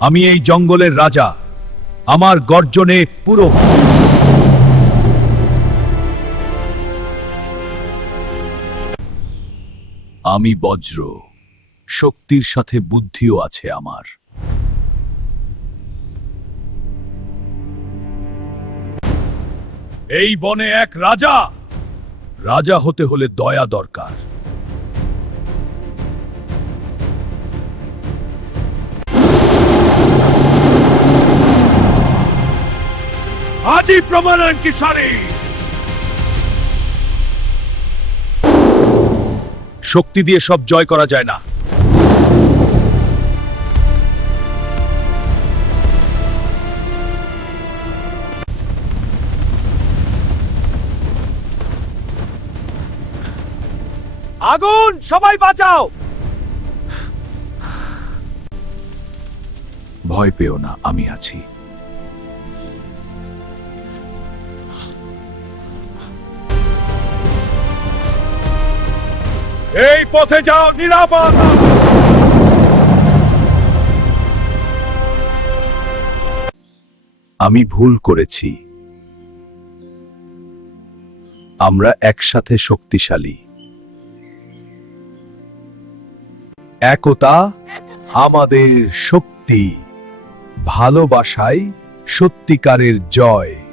আমি এই জঙ্গলের রাজা, আমার গর্জনে পুরো। আমি বজ্র, শক্তির সাথে বুদ্ধিও আছে আমার। এই বনে এক রাজা, রাজা হতে হলে দয়া দরকার। আজই প্রমাণ কিশোরী। শক্তি দিয়ে সব জয় করা যায় না। আগুন, সবাই বাঁচাও। ভয় পেও না, আমি আছি। এই পথে যাও নিরাপদ। আমি ভুল করেছি। আমরা একসাথে শক্তিশালী। একতা আমাদের শক্তি, ভালোবাসাই সত্যিকারের জয়।